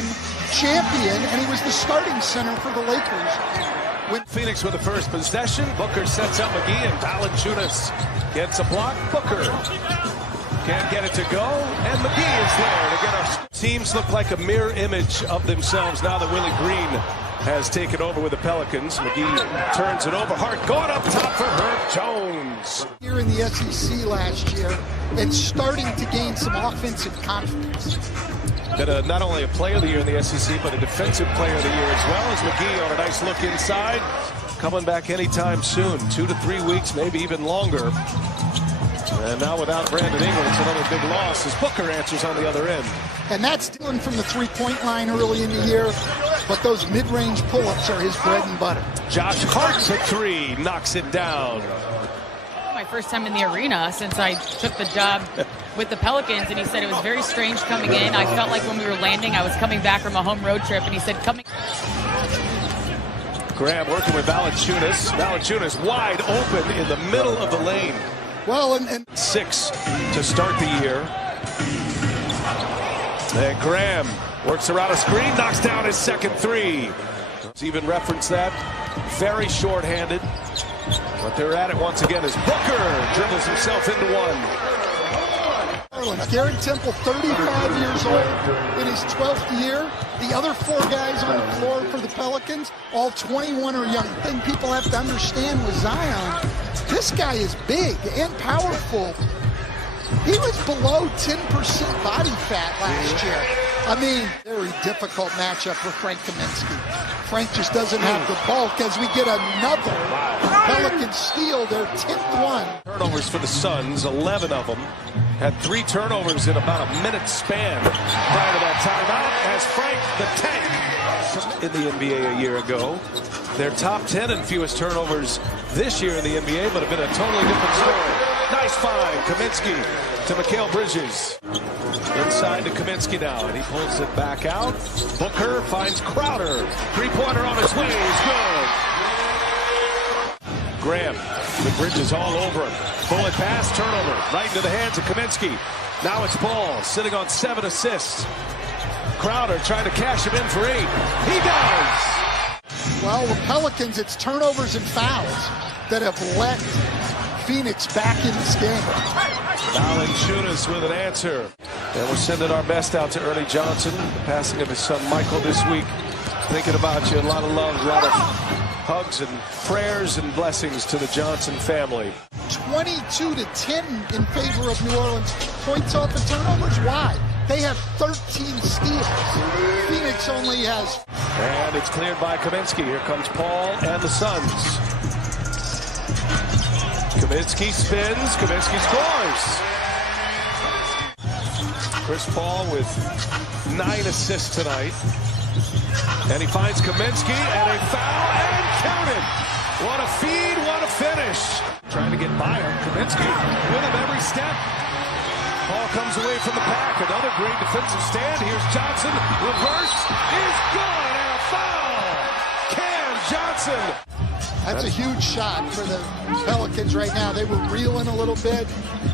three-time champion, and he was the starting center for the Lakers. Phoenix with the first possession. Booker sets up McGee, and Valanciunas gets a block. Booker can't get it to go, and McGee is there to get us. Teams look like a mirror image of themselves now that Willie Green has taken over with the Pelicans. McGee turns it over. Hart going up top for Herb Jones. Here in the SEC last year, and starting to gain some offensive confidence. Been not only a player of the year in the SEC, but a defensive player of the year as well as McGee on a nice look inside. Coming back anytime soon, 2 to 3 weeks, maybe even longer. And now without Brandon Ingram, it's another big loss as Booker answers on the other end. And that's stealing from the three-point line early in the year, but those mid-range pull-ups are his bread and butter. Josh Hart's a three, knocks it down. My first time in the arena since I took the job with the Pelicans, and he said it was very strange coming in. I felt like when we were landing, I was coming back from a home road trip, and he said coming. Graham working with Valanciunas. Valanciunas wide open in the middle of the lane. Well, and 6 to start the year. And Graham works around a screen, knocks down his second three. He's even referenced that. Very short-handed. But they're at it once again as Booker dribbles himself into one. Garrett Temple, 35 years old in his 12th year. The other 4 guys on the floor for the Pelicans, all 21 or young. The thing people have to understand with Zion, this guy is big and powerful. He was below 10% body fat last year. I mean, very difficult matchup for Frank Kaminsky. Frank just doesn't have the bulk as we get another Pelicans steal their 10th one. Turnovers for the Suns, 11 of them. Had 3 turnovers in about a minute span prior to that timeout as Frank the Tank in the NBA a year ago. They're top 10 in fewest turnovers this year in the NBA, but have been a totally different story. Nice find, Kaminsky to Mikal Bridges. Inside to Kaminsky now, and he pulls it back out. Booker finds Crowder. Three-pointer on his way is good. Graham with Bridges all over him. Bullet pass, turnover, right into the hands of Kaminsky. Now it's Paul sitting on 7 assists. Crowder trying to cash him in for 8. He does! Well, the Pelicans, it's turnovers and fouls that have let Phoenix back in this game. Valanciunas with an answer. And we're sending our best out to Ernie Johnson. The passing of his son Michael this week. Thinking about you. A lot of love, a lot of hugs and prayers and blessings to the Johnson family. 22 to 10 in favor of New Orleans. Points off the turnovers. Why? They have 13 steals. Phoenix only has. And it's cleared by Kaminsky. Here comes Paul and the Suns. Kaminsky spins. Kaminsky scores. Chris Paul with 9 assists tonight. And he finds Kaminsky and a foul and counted. What a feed, what a finish. Trying to get by him. Kaminsky with him every step. Paul comes away from the pack. Another great defensive stand. Here's Johnson. Reverse is good and a foul. Cam Johnson. That's a huge shot for the Pelicans right now. They were reeling a little bit,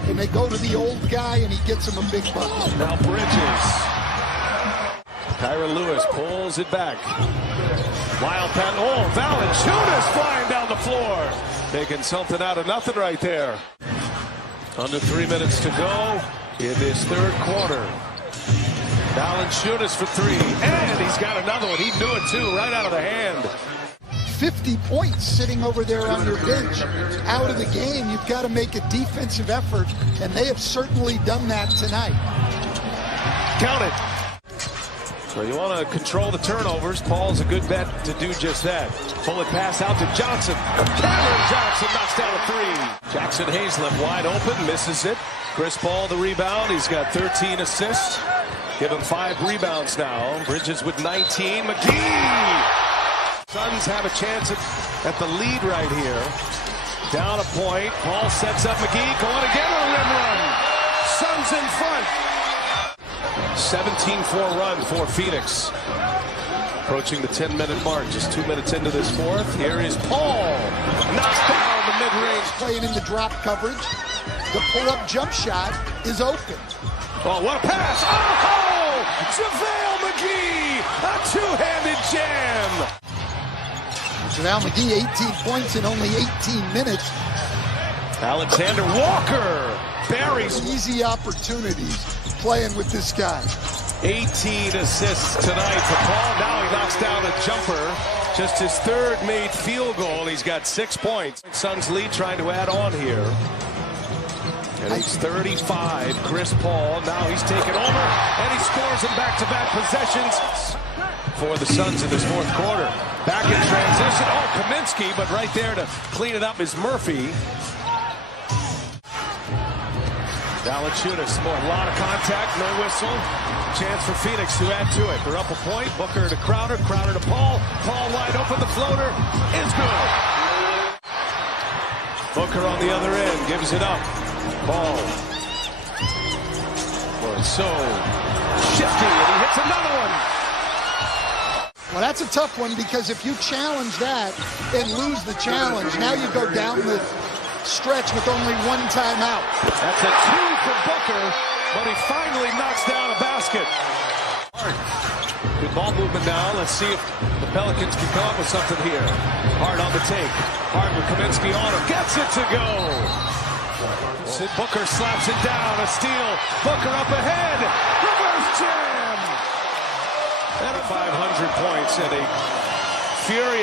and they go to the old guy, and he gets him a big bucket. Now Bridges. Tyra Lewis pulls it back. Wild pass. Oh, Valanciunas flying down the floor. Making something out of nothing right there. Under 3 minutes to go in this third quarter. Valanciunas for 3. And he's got another one. He knew it too, right out of the hand. 50 points sitting over there on your bench. Out of the game, you've got to make a defensive effort, and they have certainly done that tonight. Count it. So you want to control the turnovers. Paul's a good bet to do just that. Bullet pass out to Johnson. Cameron Johnson knocks down a 3. Jackson Haslem wide open, misses it. Chris Paul the rebound. He's got 13 assists. Give him 5 rebounds now. Bridges with 19. McGee. Suns have a chance at the lead right here. Down a point. Paul sets up McGee. Going again with a rim run. Suns in front. 17-4 run for Phoenix. Approaching the 10-minute mark. Just 2 minutes into this fourth. Here is Paul. Knocks down the mid-range. Playing in the drop coverage. The pull-up jump shot is open. Oh, what a pass. Oh! JaVale McGee JaVale McGee, 18 points in only 18 minutes. Alexander Walker buries Easy opportunities playing with this guy. 18 assists tonight for Paul. Now he knocks down a jumper. Just his third made field goal. He's got 6 points. Suns lead trying to add on here. And he's 35. Chris Paul. Now he's taken over. And he scores in back-to-back possessions for the Suns in this fourth quarter. Back in transition. Oh, Kaminsky, but right there to clean it up is Murphy. Valanciunas, a lot of contact, no whistle. Chance for Phoenix to add to it. They're up a point. Booker to Crowder, Crowder to Paul. Paul wide open, the floater is good. Booker on the other end, gives it up. Paul. Well, so shifty, and he hits another one. Well, that's a tough one because if you challenge that and lose the challenge, now you go down the stretch with only one timeout. That's a 2 for Booker, but he finally knocks down a basket. Good ball movement now. Let's see if the Pelicans can come up with something here. Hard on the take. Hard with Kaminsky on him. Gets it to go. Booker slaps it down. A steal. Booker up ahead. Reverse jam. And 500 points and a furious